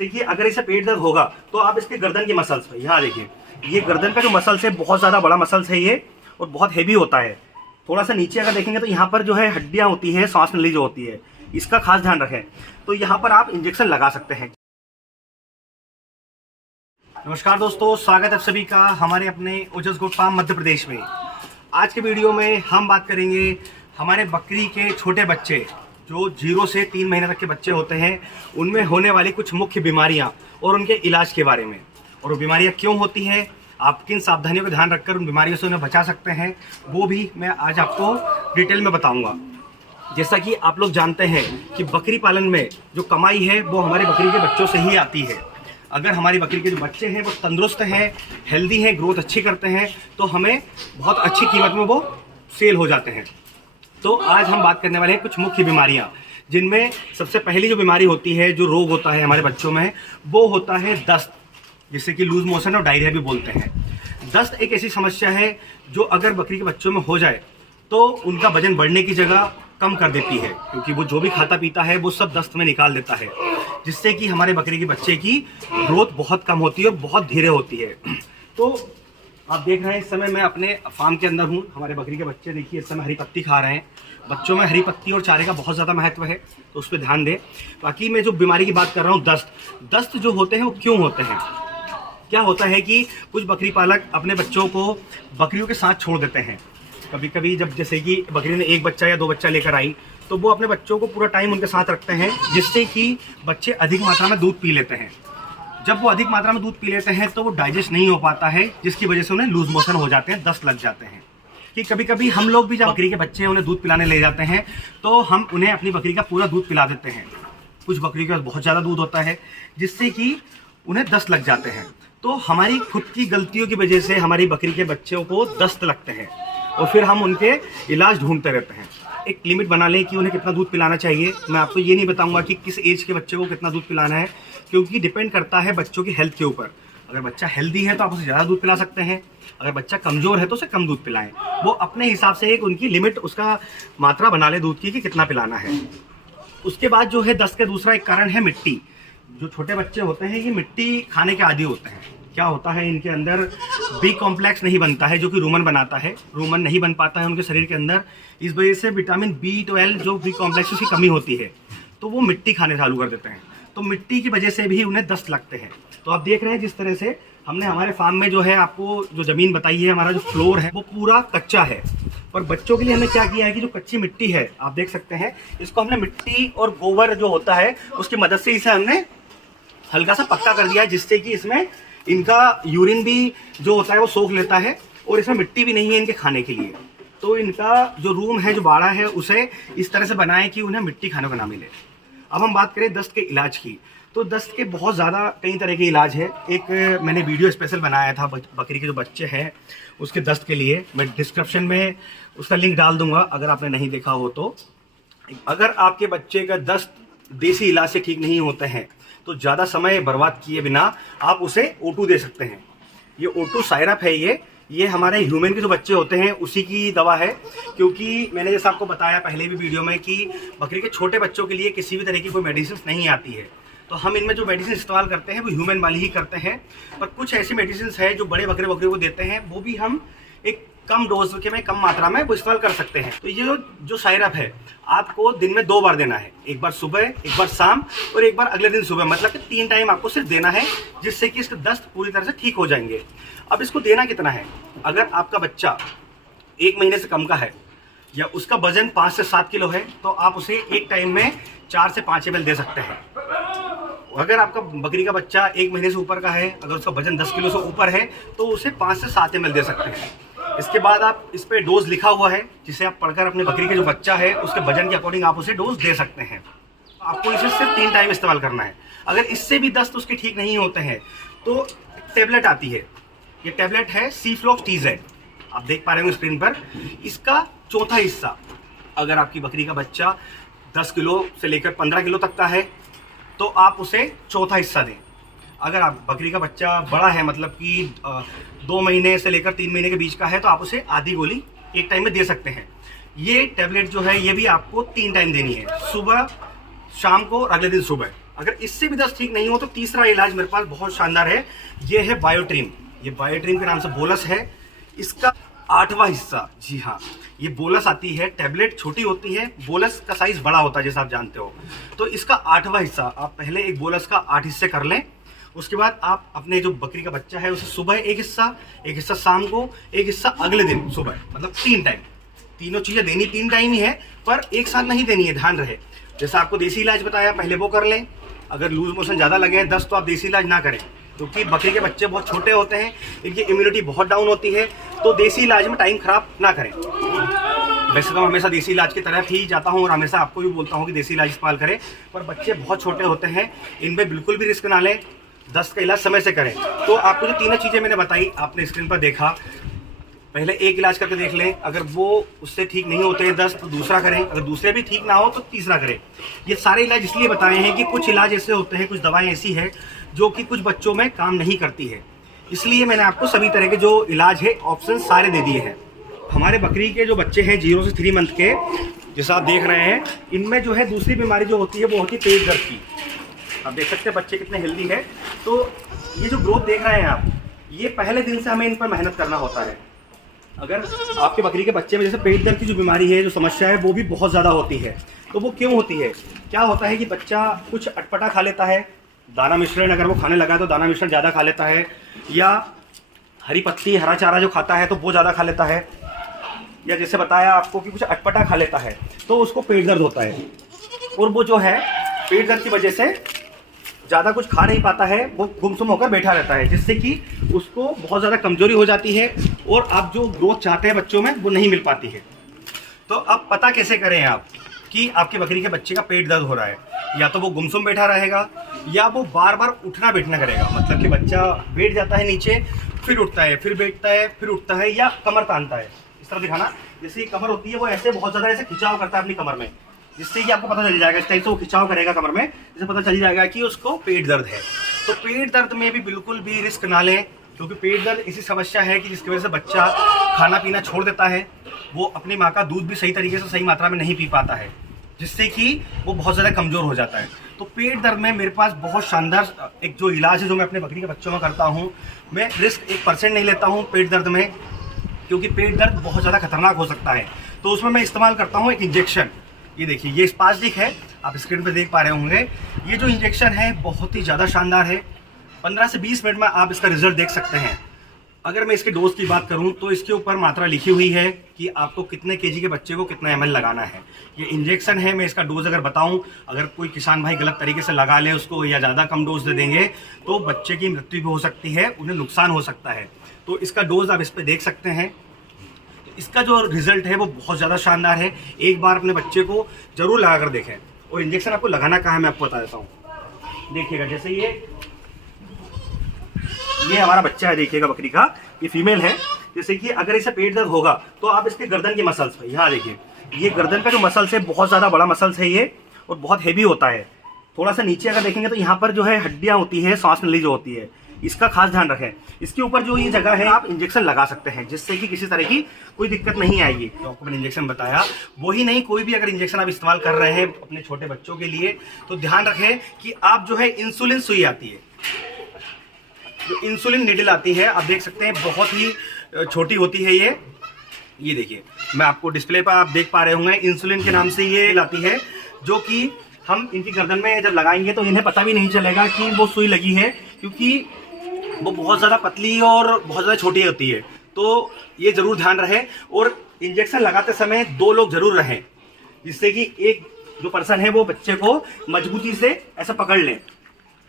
देखिए अगर इसे पेट दर्द होगा तो आप इसके गर्दन की मसल्स पे यहाँ देखिए, ये गर्दन का जो मसल्स है बहुत ज़्यादा बड़ा मसल्स है ये, और बहुत हैवी होता है। थोड़ा सा नीचे अगर देखेंगे तो यहाँ पर जो है हड्डियाँ होती है, सांस नली जो होती है, इसका खास ध्यान रखें। तो यहाँ पर आप इंजेक्शन लगा सकते हैं। नमस्कार दोस्तों, स्वागत है आप सभी का हमारे अपने ओजस गोट फार्म मध्य प्रदेश में। आज के वीडियो में हम बात करेंगे हमारे बकरी के छोटे बच्चे जो 0 से 3 महीने तक के बच्चे होते हैं, उनमें होने वाली कुछ मुख्य बीमारियां और उनके इलाज के बारे में, और वो बीमारियां क्यों होती हैं, आप किन सावधानियों का ध्यान रखकर उन बीमारियों से उन्हें बचा सकते हैं, वो भी मैं आज आपको डिटेल में बताऊंगा। जैसा कि आप लोग जानते हैं कि बकरी पालन में जो कमाई है वो हमारे बकरी के बच्चों से ही आती है। अगर हमारी बकरी के जो बच्चे हैं वो तंदुरुस्त हैं, हेल्दी हैं, ग्रोथ अच्छी करते हैं, तो हमें बहुत अच्छी कीमत में वो सेल हो जाते हैं। तो आज हम बात करने वाले हैं कुछ मुख्य बीमारियां, जिनमें सबसे पहली जो बीमारी होती है, जो रोग होता है हमारे बच्चों में, वो होता है दस्त, जिसे कि लूज मोशन और डायरिया भी बोलते हैं। दस्त एक ऐसी समस्या है जो अगर बकरी के बच्चों में हो जाए तो उनका वजन बढ़ने की जगह कम कर देती है, क्योंकि वो जो भी खाता पीता है वो सब दस्त में निकाल देता है, जिससे कि हमारे बकरी के बच्चे की ग्रोथ बहुत कम होती है और बहुत धीरे होती है। तो आप देख रहे हैं इस समय मैं अपने फार्म के अंदर हूँ। हमारे बकरी के बच्चे देखिए इस समय हरी पत्ती खा रहे हैं। बच्चों में हरी पत्ती और चारे का बहुत ज़्यादा महत्व है, तो उस पर ध्यान दें। बाकी मैं जो बीमारी की बात कर रहा हूँ, दस्त जो होते हैं वो क्यों होते हैं। क्या होता है कि कुछ बकरी पालक अपने बच्चों को बकरियों के साथ छोड़ देते हैं। कभी कभी जब जैसे कि बकरी ने 1 बच्चा या 2 बच्चा लेकर आई, तो वो अपने बच्चों को पूरा टाइम उनके साथ रखते हैं, जिससे कि बच्चे अधिक मात्रा में दूध पी लेते हैं। जब वो अधिक मात्रा में दूध पी लेते हैं तो वो डाइजेस्ट नहीं हो पाता है, जिसकी वजह से उन्हें लूज मोशन हो जाते हैं, दस्त लग जाते हैं। कि कभी कभी हम लोग भी जब बकरी के बच्चे उन्हें दूध पिलाने ले जाते हैं तो हम उन्हें अपनी बकरी का पूरा दूध पिला देते हैं। कुछ बकरी के पास बहुत ज़्यादा दूध होता है, जिससे कि उन्हें दस्त लग जाते हैं। तो हमारी खुद की गलतियों की वजह से हमारी बकरी के बच्चों को दस्त लगते हैं, और फिर हम उनके इलाज ढूंढते रहते हैं। एक लिमिट बना लें कि उन्हें कितना दूध पिलाना चाहिए। मैं आपको ये नहीं बताऊंगा कि किस एज के बच्चे को कितना दूध पिलाना है, क्योंकि डिपेंड करता है बच्चों की हेल्थ के ऊपर। अगर बच्चा हेल्दी है तो आप उसे ज़्यादा दूध पिला सकते हैं, अगर बच्चा कमज़ोर है तो उसे कम दूध पिलाएं। वो अपने हिसाब से एक उनकी लिमिट, उसका मात्रा बना ले दूध की कि कितना पिलाना है। उसके बाद जो है दस्त का दूसरा एक कारण है मिट्टी। जो छोटे बच्चे होते हैं ये मिट्टी खाने के आदी होते हैं। क्या होता है, इनके अंदर बी कॉम्प्लेक्स नहीं बनता है, जो कि रूमन बनाता है। रूमन नहीं बन पाता है उनके शरीर के अंदर, इस वजह से विटामिन B12 जो बी कॉम्प्लेक्स उसकी कमी होती है, तो वो मिट्टी खाने चालू कर देते हैं। तो मिट्टी की वजह से भी उन्हें दस्त लगते हैं। तो आप देख रहे हैं जिस तरह से हमने हमारे फार्म में जो है आपको जो ज़मीन बताई है, हमारा जो फ्लोर है वो पूरा कच्चा है। और बच्चों के लिए हमने क्या किया है कि जो कच्ची मिट्टी है आप देख सकते हैं, इसको हमने मिट्टी और गोबर जो होता है उसकी मदद से इसे हमने हल्का सा पक्का कर दिया है, जिससे कि इसमें इनका यूरिन भी जो होता है वो सोख लेता है, और इसमें मिट्टी भी नहीं है इनके खाने के लिए। तो इनका जो रूम है, जो बाड़ा है, उसे इस तरह से बनाएं कि उन्हें मिट्टी खाने को ना मिले। अब हम बात करें दस्त के इलाज की, तो दस्त के बहुत ज़्यादा कई तरह के इलाज है। एक मैंने वीडियो स्पेशल बनाया था बकरी के जो बच्चे हैं उसके दस्त के लिए, मैं डिस्क्रिप्शन में उसका लिंक डाल दूंगा अगर आपने नहीं देखा हो तो। अगर आपके बच्चे का दस्त देसी इलाज से ठीक नहीं होते हैं तो ज़्यादा समय बर्बाद किए बिना आप उसे O2 दे सकते हैं। ये O2 सायरप है, ये हमारे ह्यूमन के जो बच्चे होते हैं उसी की दवा है, क्योंकि मैंने जैसा आपको बताया पहले भी वीडियो में कि बकरी के छोटे बच्चों के लिए किसी भी तरह की कोई मेडिसिन नहीं आती है। तो हम इनमें जो मेडिसिन इस्तेमाल करते हैं वो ह्यूमन वाली ही करते हैं, पर कुछ ऐसी मेडिसिन है जो बड़े बकरे को देते हैं, वो भी हम एक कम डोज के में, कम मात्रा में वो इस्तेमाल कर सकते हैं। तो ये जो सायरप है आपको दिन में 2 बार देना है, एक बार सुबह, एक बार शाम, और एक बार अगले दिन सुबह, मतलब कि 3 टाइम आपको सिर्फ देना है, जिससे कि इसके दस्त पूरी तरह से ठीक हो जाएंगे। अब इसको देना कितना है, अगर आपका बच्चा 1 महीने से कम का है या उसका वजन 5 से 7 किलो है तो आप उसे एक टाइम में 4 से 5 ml दे सकते हैं। अगर आपका बकरी का बच्चा 1 महीने से ऊपर का है, अगर उसका वजन 10 किलो से ऊपर है तो उसे 5 से 7 ml दे सकते हैं। इसके बाद आप इस पे डोज लिखा हुआ है, जिसे आप पढ़कर अपने बकरी के जो बच्चा है उसके वजन के अकॉर्डिंग आप उसे डोज दे सकते हैं। आपको इसे सिर्फ 3 टाइम इस्तेमाल करना है। अगर इससे भी दस्त उसके ठीक नहीं होते हैं तो टेबलेट आती है, ये टेबलेट है C-Flox TZ, आप देख पा रहे हो स्क्रीन पर। इसका चौथा हिस्सा, अगर आपकी बकरी का बच्चा 10 किलो से लेकर 15 किलो तक का है तो आप उसे चौथा हिस्सा दें। अगर आप बकरी का बच्चा बड़ा है, मतलब कि 2 महीने से लेकर 3 महीने के बीच का है, तो आप उसे आधी गोली एक टाइम में दे सकते हैं। ये टैबलेट जो है ये भी आपको 3 टाइम देनी है, सुबह, शाम को और अगले दिन सुबह। अगर इससे भी दस्त ठीक नहीं हो तो तीसरा इलाज मेरे पास बहुत शानदार है, ये है बायोट्रीम। ये बायोट्रीम के नाम से बोलस है, इसका 8वां हिस्सा, जी हाँ, ये बोलस आती है, टैबलेट छोटी होती है, बोलस का साइज बड़ा होता है जैसा आप जानते हो। तो इसका 8वां हिस्सा आप पहले एक बोलस का 8 हिस्से कर लें। उसके बाद आप अपने जो बकरी का बच्चा है उसे सुबह एक हिस्सा शाम को, एक हिस्सा अगले दिन सुबह, मतलब 3 टाइम, तीनों चीजें देनी 3 टाइम ही है, पर एक साथ नहीं देनी है, ध्यान रहे। जैसा आपको देसी इलाज बताया पहले वो कर लें। अगर लूज मोशन ज़्यादा लगे दस्त तो आप देसी इलाज ना करें, क्योंकि बकरी के बच्चे बहुत छोटे होते हैं, इनकी इम्यूनिटी बहुत डाउन होती है, तो देसी इलाज में टाइम खराब ना करें। वैसे तो हमेशा देसी इलाज की तरफ ही जाता हूँ और हमेशा आपको भी बोलता हूँ कि देसी इलाज इस्तेमाल करें, पर बच्चे बहुत छोटे होते हैं, इनमें बिल्कुल भी रिस्क ना लें, दस्त का इलाज समय से करें। तो आपको जो तीनों चीज़ें मैंने बताई आपने स्क्रीन पर देखा, पहले एक इलाज करके देख लें, अगर वो उससे ठीक नहीं होते हैं दस्त तो दूसरा करें, अगर दूसरे भी ठीक ना हो तो तीसरा करें। ये सारे इलाज इसलिए बताए हैं कि कुछ इलाज ऐसे होते हैं, कुछ दवाएं ऐसी है जो कि कुछ बच्चों में काम नहीं करती है, इसलिए मैंने आपको सभी तरह के जो इलाज है ऑप्शन सारे दे दिए हैं। हमारे बकरी के जो बच्चे हैं 0 से 3 मंथ के, जैसा आप देख रहे हैं, इनमें जो है दूसरी बीमारी जो होती है वो होती है पेट दर्द की। आप देख सकते हैं बच्चे कितने हेल्दी है। तो ये जो ग्रोथ देख रहे हैं आप, ये पहले दिन से हमें इन पर मेहनत करना होता है। अगर आपके बकरी के बच्चे में जैसे पेट दर्द की जो बीमारी है, जो समस्या है, वो भी बहुत ज़्यादा होती है, तो वो क्यों होती है? क्या होता है कि बच्चा कुछ अटपटा खा लेता है, दाना मिश्रण अगर वो खाने लगा है तो दाना मिश्रण ज़्यादा खा लेता है, या हरी पत्ती हरा चारा जो खाता है तो वो ज़्यादा खा लेता है, या जैसे बताया आपको कि कुछ अटपटा खा लेता है तो उसको पेट दर्द होता है। और वो जो है पेट दर्द की वजह से ज़्यादा कुछ खा नहीं पाता है, वो गुमसुम होकर बैठा रहता है, जिससे कि उसको बहुत ज़्यादा कमजोरी हो जाती है और आप जो ग्रोथ चाहते हैं बच्चों में वो नहीं मिल पाती है। तो अब पता कैसे करें आप कि आपके बकरी के बच्चे का पेट दर्द हो रहा है? या तो वो गुमसुम बैठा रहेगा या वो बार बार उठना बैठना करेगा, मतलब कि बच्चा बैठ जाता है नीचे, फिर उठता है, फिर बैठता है, फिर उठता है, या कमर तानता है। इस तरह दिखाना, जैसे कमर होती है वो ऐसे बहुत ज़्यादा ऐसे खिंचाव करता है अपनी कमर में, जिससे कि आपको पता चल जाएगा, इस टाइप से वो खिंचाव करेगा कमर में, जिससे पता चल जाएगा कि उसको पेट दर्द है। तो पेट दर्द में भी बिल्कुल भी रिस्क ना लें, क्योंकि पेट दर्द ऐसी समस्या है कि जिसकी वजह से बच्चा खाना पीना छोड़ देता है, वो अपनी माँ का दूध भी सही तरीके से सही मात्रा में नहीं पी पाता है, जिससे कि वो बहुत ज़्यादा कमज़ोर हो जाता है। तो पेट दर्द में मेरे पास बहुत शानदार एक जो इलाज है जो मैं अपने बकरी के बच्चों में करता हूँ, मैं रिस्क 1% नहीं लेता हूँ पेट दर्द में, क्योंकि पेट दर्द बहुत ज़्यादा खतरनाक हो सकता है। तो उसमें मैं इस्तेमाल करता हूँ एक इंजेक्शन। ये देखिए, ये स्पास्टिक है, आप स्क्रीन पर देख पा रहे होंगे। ये जो इंजेक्शन है बहुत ही ज़्यादा शानदार है, 15 से 20 मिनट में आप इसका रिजल्ट देख सकते हैं। अगर मैं इसके डोज की बात करूं तो इसके ऊपर मात्रा लिखी हुई है कि आपको कितने केजी के बच्चे को कितना ml लगाना है। ये इंजेक्शन है, मैं इसका डोज अगर बताऊं, अगर कोई किसान भाई गलत तरीके से लगा ले उसको या ज़्यादा कम डोज दे देंगे तो बच्चे की मृत्यु भी हो सकती है, उन्हें नुकसान हो सकता है। तो इसका डोज आप इस पर देख सकते हैं। इसका जो रिजल्ट है वो बहुत ज़्यादा शानदार है, एक बार अपने बच्चे को जरूर लगा कर देखें। और इंजेक्शन आपको लगाना कहाँ है मैं आपको बता देता हूँ। देखिएगा, जैसे ये हमारा बच्चा है, देखिएगा बकरी का, ये फीमेल है। जैसे कि अगर इसे पेट दर्द होगा तो आप इसके गर्दन के मसल्स पे, यहाँ देखिए, ये गर्दन का जो मसल्स है बहुत ज़्यादा बड़ा मसल्स है ये, और बहुत हैवी होता है। थोड़ा सा नीचे अगर देखेंगे तो यहाँ पर जो है हड्डियाँ होती है, सांस नली जो होती है, इसका खास ध्यान रखें। इसके ऊपर जो ये जगह है आप इंजेक्शन लगा सकते हैं, जिससे कि किसी तरह की कोई दिक्कत नहीं आएगी। तो आपको मैंने इंजेक्शन बताया, वही नहीं, कोई भी अगर इंजेक्शन आप इस्तेमाल कर रहे हैं अपने छोटे बच्चों के लिए तो ध्यान रखें कि आप जो है इंसुलिन सुई आती है, जो इंसुलिन निडल आती है, आप देख सकते हैं बहुत ही छोटी होती है ये देखिए, मैं आपको डिस्प्ले पर आप देख पा रहे होंगे, इंसुलिन के नाम से ये लाती है, जो कि हम इनकी गर्दन में जब लगाएंगे तो इन्हें पता भी नहीं चलेगा कि वो सुई लगी है, क्योंकि वो बहुत ज़्यादा पतली और बहुत ज़्यादा छोटी होती है। तो ये ज़रूर ध्यान रहे। और इंजेक्शन लगाते समय 2 लोग ज़रूर रहें, जिससे कि एक जो पर्सन है वो बच्चे को मजबूती से ऐसा पकड़ लें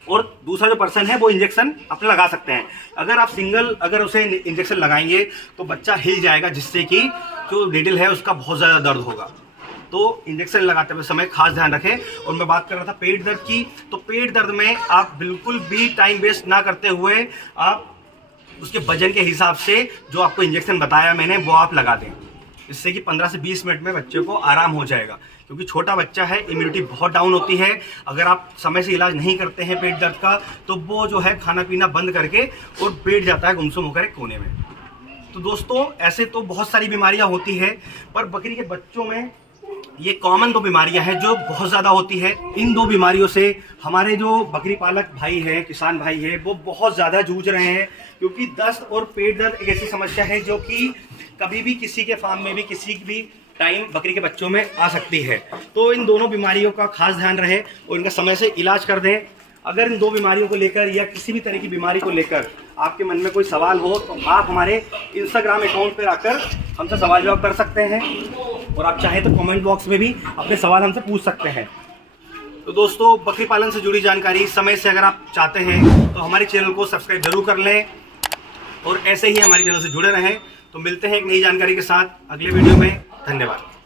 और दूसरा जो पर्सन है वो इंजेक्शन अपने लगा सकते हैं। अगर आप सिंगल अगर उसे इंजेक्शन लगाएंगे तो बच्चा हिल जाएगा, जिससे कि जो नीडल है उसका बहुत ज़्यादा दर्द होगा। तो इंजेक्शन लगाते हुए समय खास ध्यान रखें। और मैं बात कर रहा था पेट दर्द की, तो पेट दर्द में आप बिल्कुल भी टाइम वेस्ट ना करते हुए आप उसके वजन के हिसाब से जो आपको इंजेक्शन बताया मैंने वो आप लगा दें, इससे कि 15 से 20 मिनट में बच्चे को आराम हो जाएगा। क्योंकि छोटा बच्चा है, इम्यूनिटी बहुत डाउन होती है, अगर आप समय से इलाज नहीं करते हैं पेट दर्द का तो वो जो है खाना पीना बंद करके और बैठ जाता है गुमसुम होकर एक कोने में। तो दोस्तों, ऐसे तो बहुत सारी बीमारियां होती है, पर बकरी के बच्चों में ये कॉमन दो बीमारियां हैं जो बहुत ज़्यादा होती है। इन दो बीमारियों से हमारे जो बकरी पालक भाई हैं, किसान भाई हैं, वो बहुत ज़्यादा जूझ रहे हैं, क्योंकि दस्त और पेट दर्द एक ऐसी समस्या है जो कि कभी भी किसी के फार्म में भी किसी भी टाइम बकरी के बच्चों में आ सकती है। तो इन दोनों बीमारियों का खास ध्यान रहे और इनका समय से इलाज कर दें। अगर इन दो बीमारियों को लेकर या किसी भी तरह की बीमारी को लेकर आपके मन में कोई सवाल हो तो आप हमारे इंस्टाग्राम अकाउंट पर आकर हमसे सवाल जवाब कर सकते हैं, और आप चाहें तो कमेंट बॉक्स में भी अपने सवाल हमसे पूछ सकते हैं। तो दोस्तों, बकरी पालन से जुड़ी जानकारी समय से अगर आप चाहते हैं तो हमारे चैनल को सब्सक्राइब जरूर कर लें और ऐसे ही हमारे चैनल से जुड़े रहें। तो मिलते हैं एक नई जानकारी के साथ अगले वीडियो में। धन्यवाद।